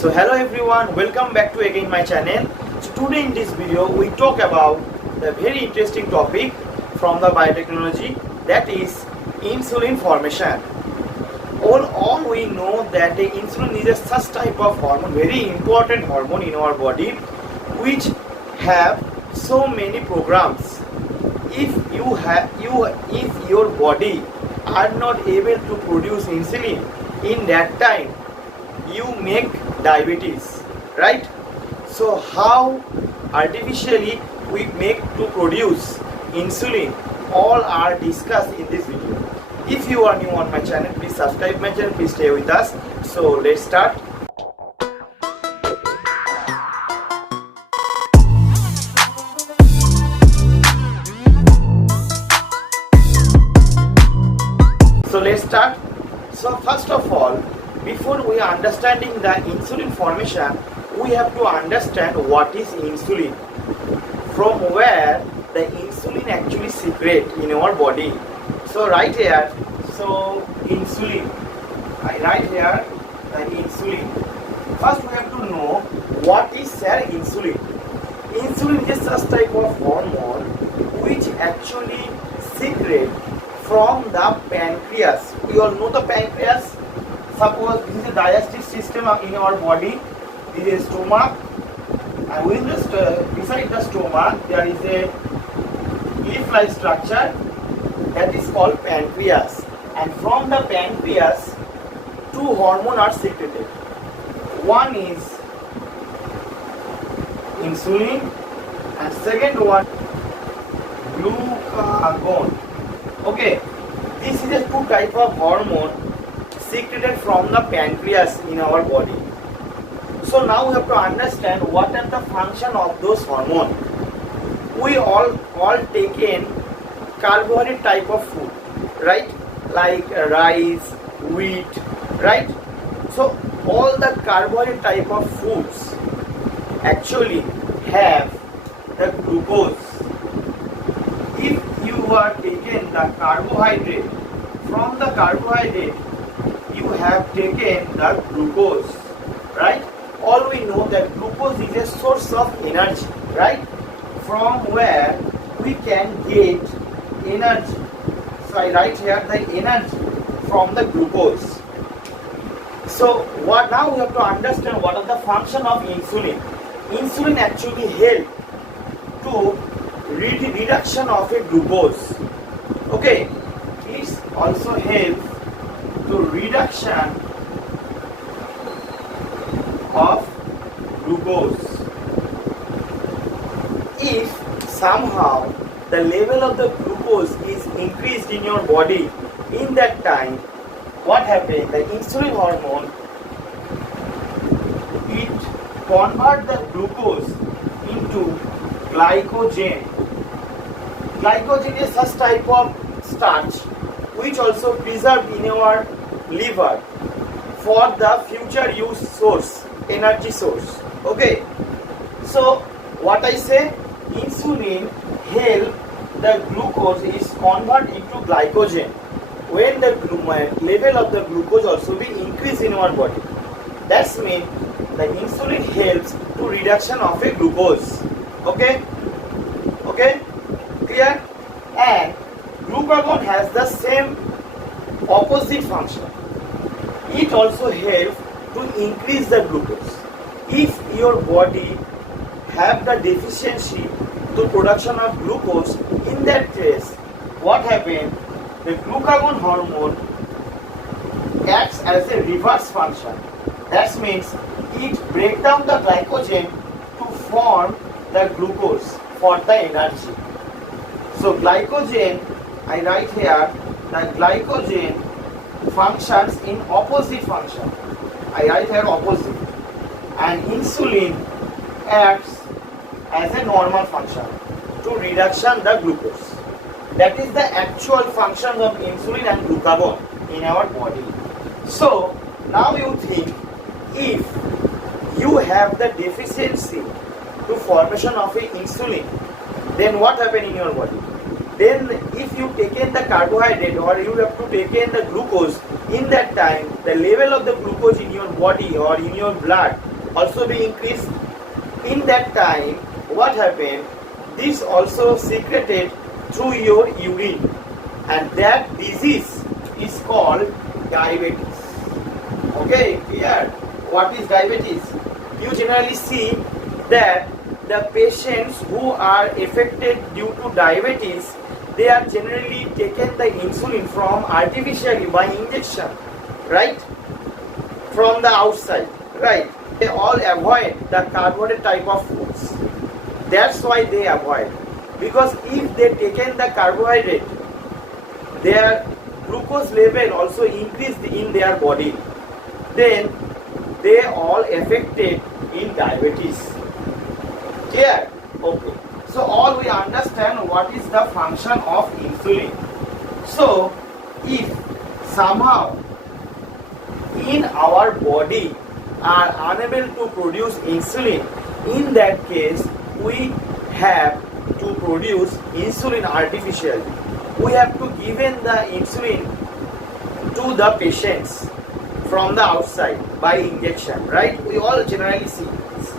So hello everyone, welcome back to again my channel. So today in this video we talk about the very interesting topic from the biotechnology, that is insulin formation. All we know that the insulin is a such type of hormone, very important hormone in our body, which have so many programs. If your body are not able to produce insulin in that time, you make diabetes, right? So how artificially we make to produce insulin, all are discussed in this video. If you are new on my channel, please subscribe my channel, please stay with us. So let's start. So first of all, before we are understanding the insulin formation, we have to understand what is insulin, from where the insulin actually secrete in our body. So right here, so insulin, I write here the insulin. First we have to know what is insulin. Insulin is such type of hormone which actually secrete from the pancreas. We all know the pancreas. Suppose this is a digestive system in our body. This is stomach, and beside the stomach there is a leaf-like structure that is called pancreas. And from the pancreas, two hormones are secreted. One is insulin, and second one glucagon. Okay, this is a two type of hormone secreted from the pancreas in our body. So now we have to understand what are the function of those hormones. We all taken carbohydrate type of food, right? Like rice, wheat, right? So all the carbohydrate type of foods actually have the glucose. If you are taken the carbohydrate, from the carbohydrate you have taken the glucose, right? All we know that glucose is a source of energy, right? From where we can get energy. So I write here the energy from the glucose. So now we have to understand what are the function of insulin. Insulin actually help to reduction of a glucose. Okay, it also helps to reduction of glucose. If somehow the level of the glucose is increased in your body, in that time what happens? The insulin hormone, it convert the glucose into glycogen. Glycogen is such type of starch which also preserved in our liver for the future use source, energy source. Okay, so what I say, insulin help the glucose is convert into glycogen when the level of the glucose also be increased in our body. That's mean the insulin helps to reduction of a glucose. Okay, clear? And glucagon has the same opposite function. It also helps to increase the glucose. If your body have the deficiency to production of glucose, in that case what happens? The glucagon hormone acts as a reverse function. That means it breaks down the glycogen to form the glucose for the energy. So glycogen, I write here, the glycogen functions in opposite function. I write here opposite. And insulin acts as a normal function to reduction the glucose. That is the actual function of insulin and glucagon in our body. So now you think, if you have the deficiency to formation of a insulin, then what happen in your body? Then if you taken the carbohydrate or you have to taken the glucose, in that time the level of the glucose in your body or in your blood also be increased. In that time, what happened? This also secreted through your urine, and that disease is called diabetes. Okay, clear? What is diabetes? You generally see that the patients who are affected due to diabetes, they are generally taken the insulin from artificially by injection, right? From the outside, right? They all avoid the carbohydrate type of foods. That's why they avoid. Because if they taken the carbohydrate, their glucose level also increased in their body. Then they all affected in diabetes. Clear? Okay. So all we understand what is the function of insulin. So if somehow in our body are unable to produce insulin, in that case we have to produce insulin artificially. We have to given the insulin to the patients from the outside by injection, right? We all generally see this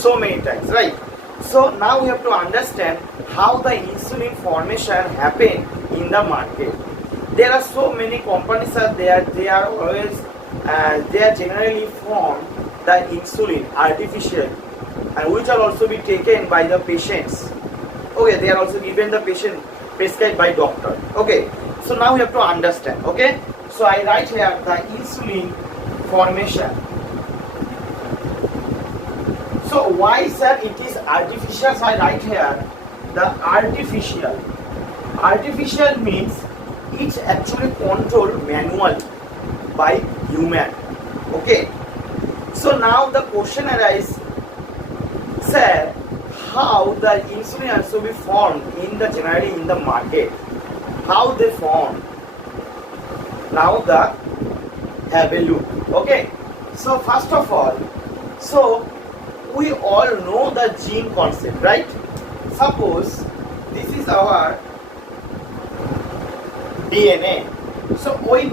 so many times, right? So now we have to understand how the insulin formation happen in the market. There are so many companies are there. They are always they are generally form the insulin artificially, and which are also be taken by the patients. Okay, they are also given the patient prescribed by doctor. Okay, so now we have to understand. Okay, so I write here the insulin formation. So why, sir, it is artificial? So I write here the artificial. Artificial means it's actually controlled manually by human. Okay. So now the question arises, sir, how the insulin also be formed in the generally in the market? How they form? Now have a look. Okay. So first of all, so we all know the gene concept, right? Suppose this is our DNA. So we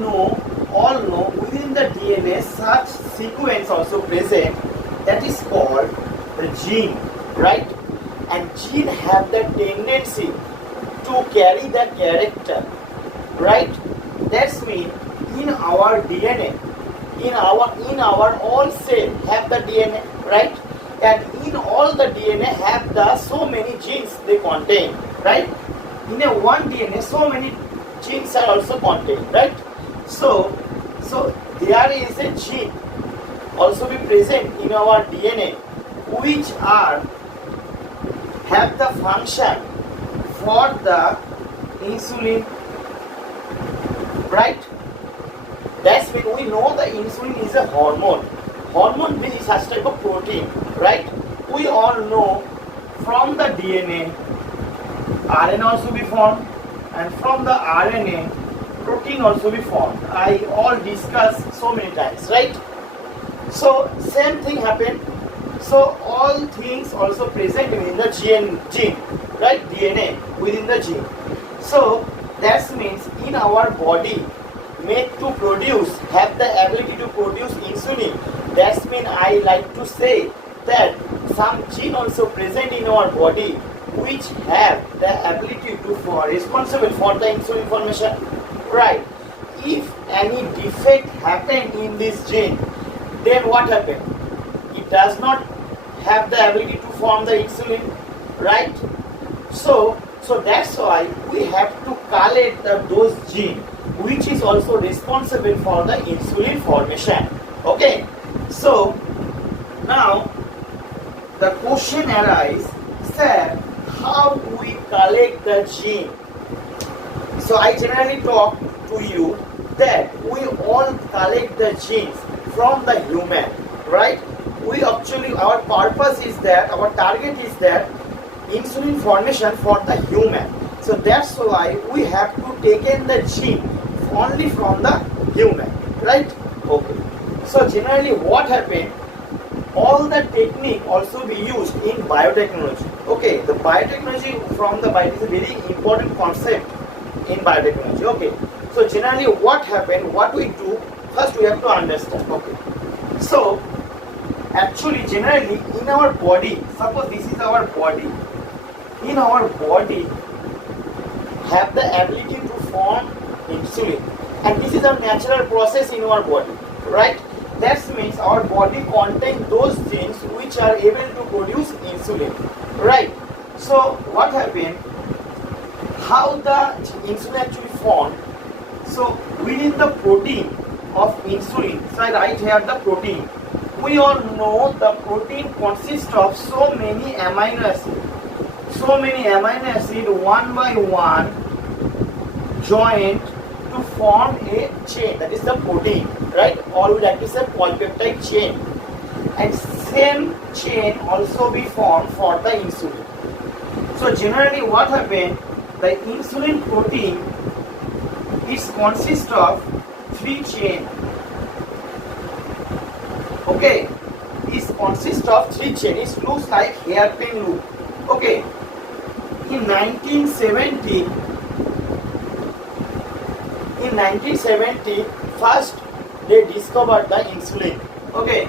all know within the DNA such sequence also present that is called the gene, right? And gene have the tendency to carry the character, right? That's mean in our DNA, in our all cell have the DNA, right? And in all the DNA have the so many genes they contain, right? In a one DNA so many genes are also contained, right? So there is a gene also be present in our DNA which are have the function for the insulin, right? That's mean we know the insulin is a hormone. Hormone is such type of protein, right? We all know from the DNA, RNA also be formed, and from the RNA, protein also be formed. I all discussed so many times, right? So same thing happened. So all things also present in the gene, right? DNA within the gene. So that means in our body made to produce, have the ability to produce insulin. That means I like to say that some gene also present in our body which have the ability to responsible for the insulin formation, right? If any defect happen in this gene, then what happen? It does not have the ability to form the insulin, right? So that's why we have to collect those genes which is also responsible for the insulin formation. Okay, so now the question arises, sir, how we collect the gene? So I generally talk to you that we all collect the genes from the human, right? We actually, our purpose is that, our target is that insulin formation for the human. So that's why we have to take in the gene only from the human, right? Okay. So generally what happened, all the technique also be used in biotechnology. Okay, the biotechnology from the bio is a very important concept in biotechnology. Okay, so generally what happened, what we do, first we have to understand. Okay, so Actually, generally in our body, suppose this is our body, in our body have the ability to form insulin, and this is a natural process in our body, right? That means our body contains those genes which are able to produce insulin, right? So what happened, how the insulin actually formed? So within the protein of insulin, so I write here the protein. We all know the protein consists of so many amino acids. So many amino acids one by one joined to form a chain, that is the protein, right? Or we like to say polypeptide chain. And same chain also be formed for the insulin. So generally what happened, the insulin protein is consists of 3 chain. Okay, it consists of 3 chain. It looks like hairpin loop. Okay, in 1970, first they discovered the insulin. Okay,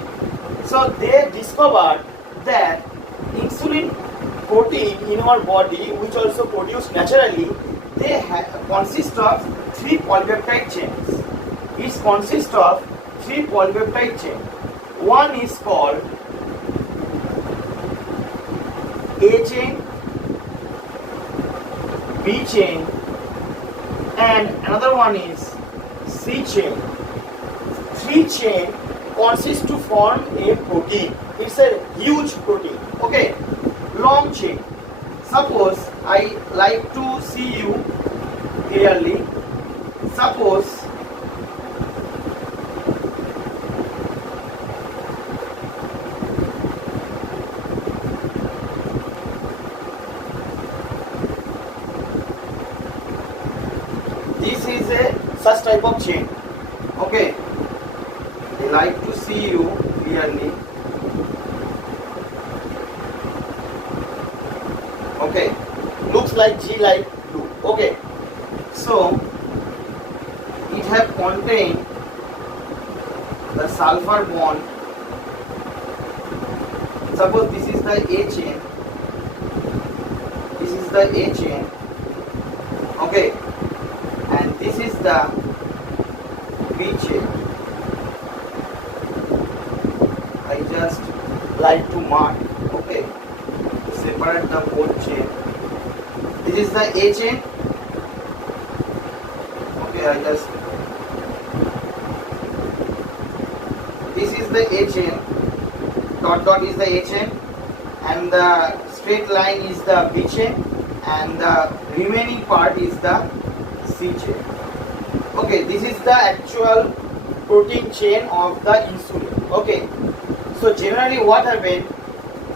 so they discovered that insulin protein in our body, which also produced naturally, they consist of 3 polypeptide chains. It consists of 3 polypeptide chains. One is called A chain, B chain, and another one is C chain. 3 chain consists to form a protein. It's a huge protein. Okay, long chain. Suppose I like to see you clearly. Suppose this is a such type of chain. Okay, I like to see you clearly. Okay, looks like G-like blue. Okay, so it have contained the sulfur bond. Suppose this is the A chain. This is the A chain. Okay, and this is the B chain. I just like to mark. Okay, separate the both chain. This is the A chain. Okay, I just. This is the A chain. Dot dot is the A chain, and the straight line is the B chain, and the remaining part is the C chain. Okay, this is the actual protein chain of the insulin. Okay, so generally what happened?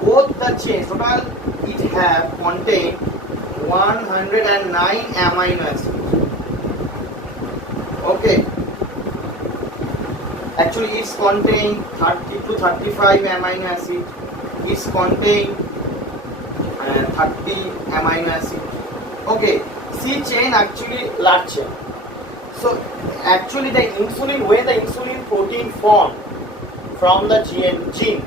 Both the chains, total it have contained 109 amino acids. Okay, actually it's contain 30 to 35 amino acids. It's contain 30 amino acids. Okay, C chain actually large chain. So actually the insulin, when the insulin protein formed from the gene,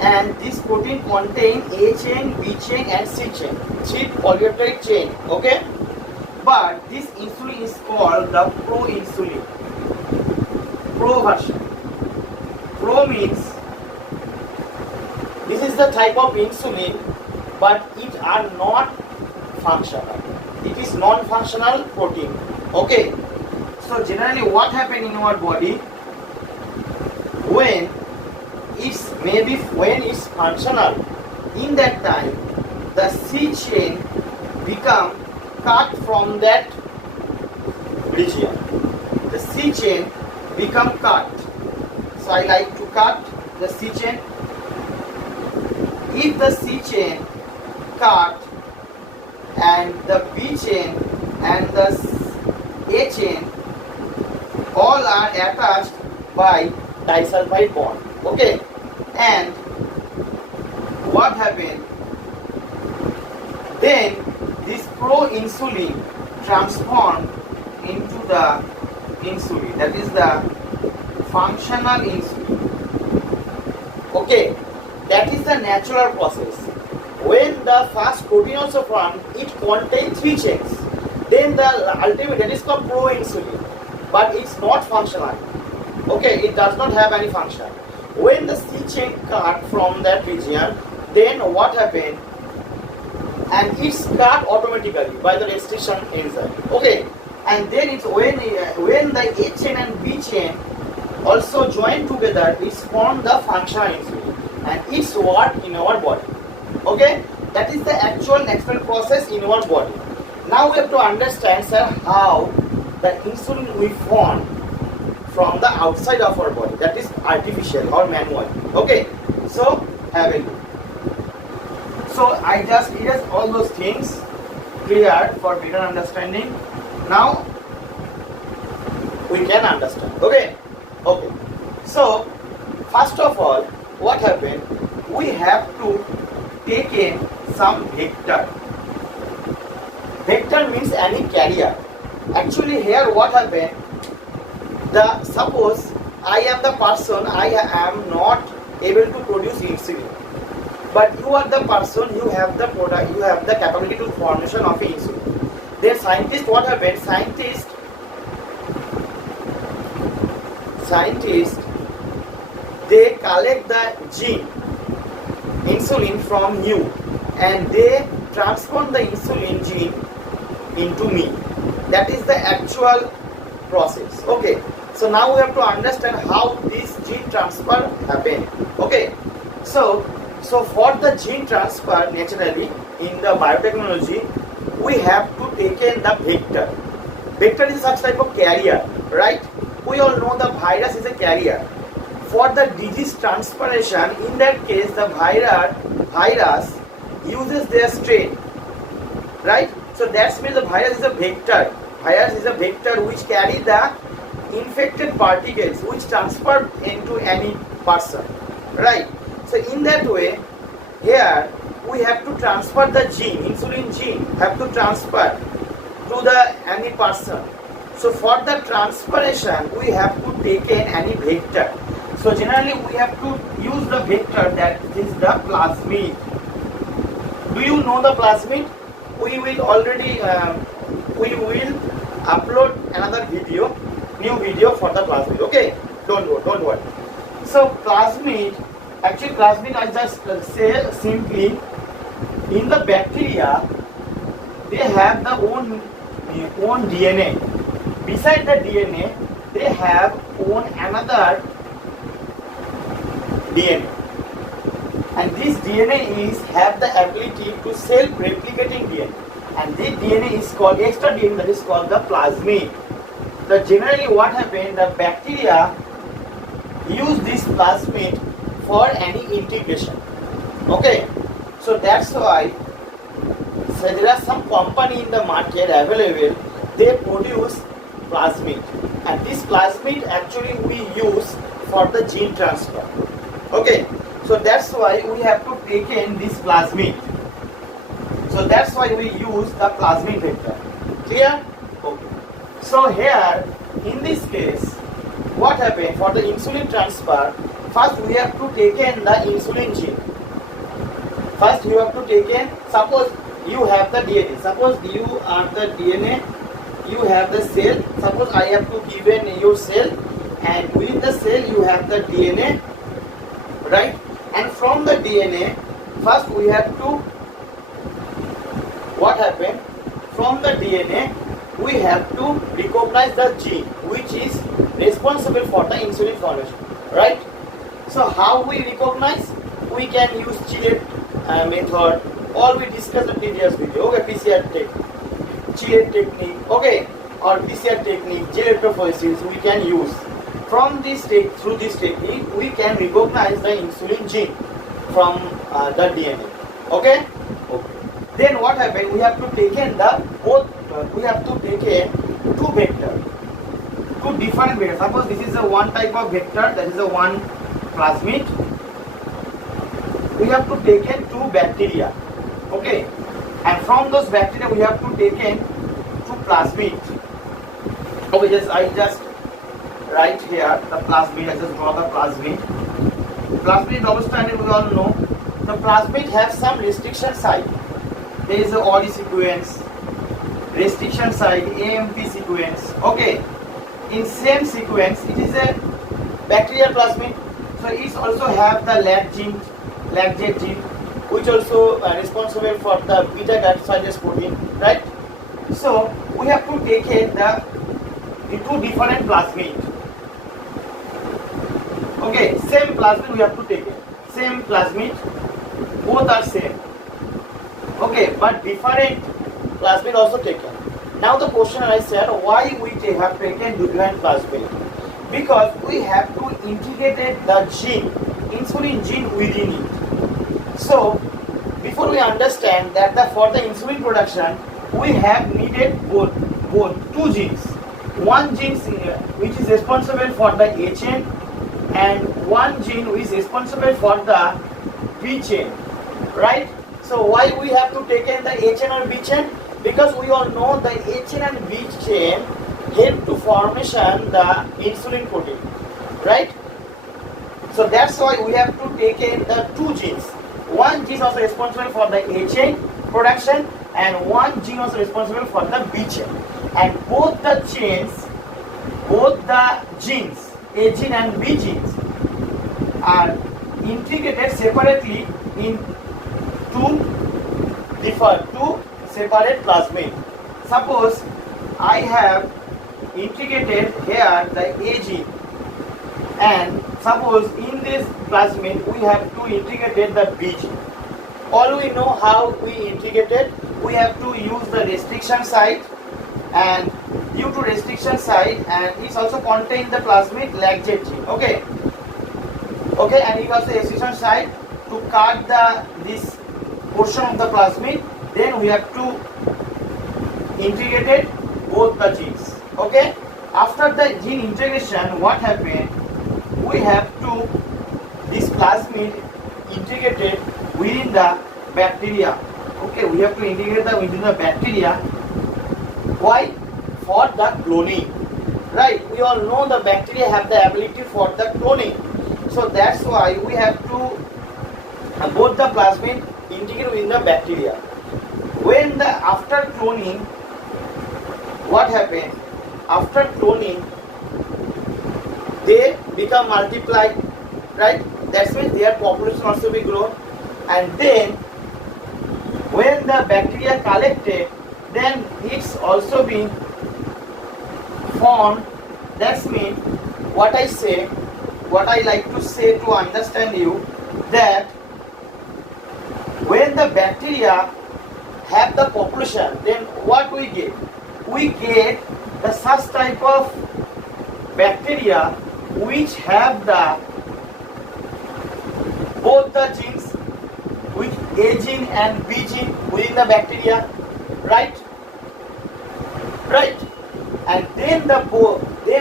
and this protein contain A chain, B chain and C chain, 3 polypeptide chain. Okay, but this insulin is called the pro-insulin. Pro version. Pro means this is the type of insulin, but it are not functional. It is non-functional protein. Okay, so generally what happen in our body, when it's functional, in that time the C chain become cut from that region. The C chain become cut. So I like to cut the C chain. If the C chain cut and the B chain and the A chain all are attached by disulfide bond. Okay, and what happened? Then this pro-insulin transformed into the insulin, that is the functional insulin. Okay, that is the natural process. When the first protein also formed, it contains 3 chains. Then the ultimate, that is called pro-insulin, but it's not functional. Okay, it does not have any function. When the C chain cut from that region, then what happened? And it's cut automatically by the restriction enzyme. Okay, and then it's when the A chain and B chain also join together, it's formed the functional insulin, and it's what in our body. Okay, that is the actual natural process in our body. Now we have to understand, sir, how the insulin we form from the outside of our body, that is artificial or manual. Okay, so have a look. So I just erase all those things clear for better understanding. Now we can understand. Okay. Okay. So first of all, what happened? We have to take in some vector. Vector means any carrier. Actually here what happened? Suppose I am the person, I am not able to produce insulin. But you are the person, you have the product, you have the capability to formation of insulin. Then scientists, what happened? Scientists, they collect the gene, insulin from you, and they transform the insulin gene into me. That is the actual process. Okay. So now we have to understand how this gene transfer happen. Okay. So for the gene transfer, naturally in the biotechnology, we have to take in the vector. Vector is such type of carrier, right? We all know the virus is a carrier. For the disease transformation, in that case, the virus uses their strain, right? So that means the virus is a vector. Virus is a vector which carry the infected particles which transfer into any person, right? So in that way, here we have to transfer the gene, insulin gene, have to transfer to the any person. So for the transformation, we have to take in any vector. So generally we have to use the vector that is the plasmid. Do you know the plasmid? We will upload another video, new video for the plasmid. Okay, don't worry. So plasmid, actually plasmid, I just say simply, in the bacteria, they have the own DNA. Beside the DNA, they have another DNA, and this DNA have the ability to self-replicating DNA, and this DNA is called extra DNA, that is called the plasmid. So generally what happens, the bacteria use this plasmid for any integration. Okay, so that's why there are some company in the market available, they produce plasmid, and this plasmid actually we use for the gene transfer. Okay, so that's why we have to take in this plasmid. So that's why we use the plasmid vector. Clear? Okay. So here, in this case, what happened for the insulin transfer? First we have to take in the insulin gene. First you have to take in, suppose you have the DNA. Suppose you are the DNA, you have the cell. Suppose I have to give in your cell, and within the cell you have the DNA, right? And from the DNA, first we have to, what happened? From the DNA, we have to recognize the gene which is responsible for the insulin formation, right? So how we recognize? We can use Chillet method, or we discussed in the previous video. Okay, PCR technique, Chillet technique, okay, or PCR technique, gel electrophoresis we can use. From this through this technique, we can recognize the insulin gene from the DNA. Okay? Okay. Then what happened? We have to take in we have to take in two vectors, two different vectors. Suppose this is the one type of vector, that is the one plasmid. We have to take in two bacteria. Okay? And from those bacteria, we have to take in two plasmid. Okay, I just write here the plasmid. I just draw the plasmid. Plasmid double stranded, we all know. The plasmid has some restriction site. There is a OD sequence, restriction site, AMP sequence. Okay. In same sequence, it is a bacterial plasmid. So it also have the lactate gene, which also responsible for the beta glycosylase protein, right? So we have to take the two different plasmid. Okay, same plasmid we have to take it. Same plasmid, both are same. Okay, but different plasmid also taken. Now the question I said, why we have taken different plasmid? Because we have to integrate the gene, insulin gene within it. So before we understand that for the insulin production, we have needed both two genes. One gene which is responsible for the A chain, and one gene which is responsible for the B chain, right? So why we have to take in the A chain or B chain? Because we all know the A chain and B chain help to formation the insulin protein, right? So that's why we have to take in the two genes. One gene also responsible for the A chain production, and one gene also responsible for the B chain. And both the genes, A gene and B genes, are integrated separately in two separate plasmid. Suppose I have integrated here the A gene, and suppose in this plasmid we have to integrate the B gene. All we know how we integrated, we have to use the restriction site, and due to restriction site, and it also contains the plasmid lactate gene. Okay, and it also restriction site to cut this portion of the plasmid. Then we have to integrate both the genes. Okay, after the gene integration, what happened? We have to this plasmid integrated within the bacteria. Okay, we have to integrate within the bacteria. Why? For the cloning, right? We all know the bacteria have the ability for the cloning. So that's why we have to both the plasmid integrate within the bacteria. When after cloning, what happened? After cloning, they become multiplied, right? That means their population also will grow. And then when the bacteria collected, then it's also being formed. That means what I like to say to understand you, that when the bacteria have the population, then what we get? We get the such type of bacteria which have the both the genes, which A gene and B gene within the bacteria, right? And then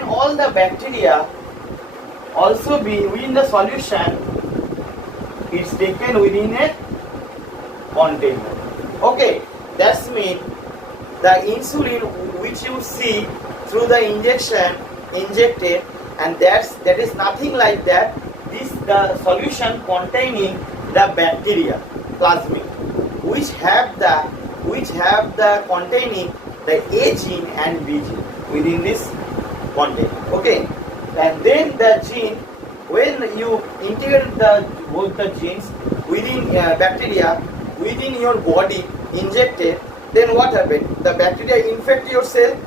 all the bacteria also be within the solution. It's taken within a container. Okay, that's mean the insulin which you see through the injected, and that is nothing like that. This the solution containing the bacteria plasmid, which have the containing the A gene and B gene within this container. Okay, and then the gene, when you integrate both the genes within bacteria within your body injected, then what happened? The bacteria infect your cell,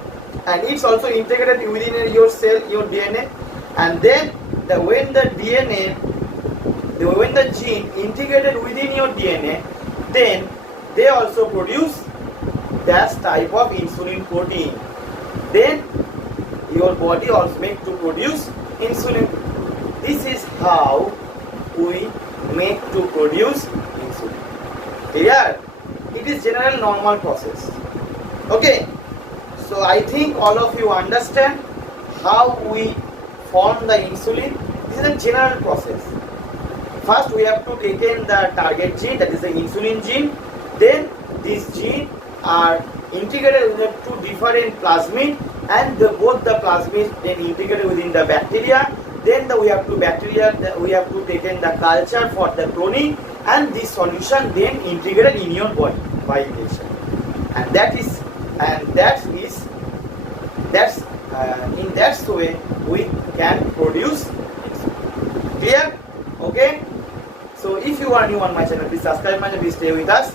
and it's also integrated within your cell, your DNA. And then when the gene integrated within your DNA, then they also produce that type of insulin protein. Then your body also make to produce insulin. This is how we make to produce insulin. Clear? It is general normal process. Okay, so I think all of you understand how we form the insulin. This is a general process. First we have to take in the target gene, that is the insulin gene. Then these genes are integrated with two different plasmid, and both the plasmids then integrated within the bacteria. then we have to we have to take in the culture for the cloning, and this solution then integrated in your body by injection. And that's in that way we can produce insulin. Clear? Okay. So if you are new on my channel, please subscribe my channel, please stay with us.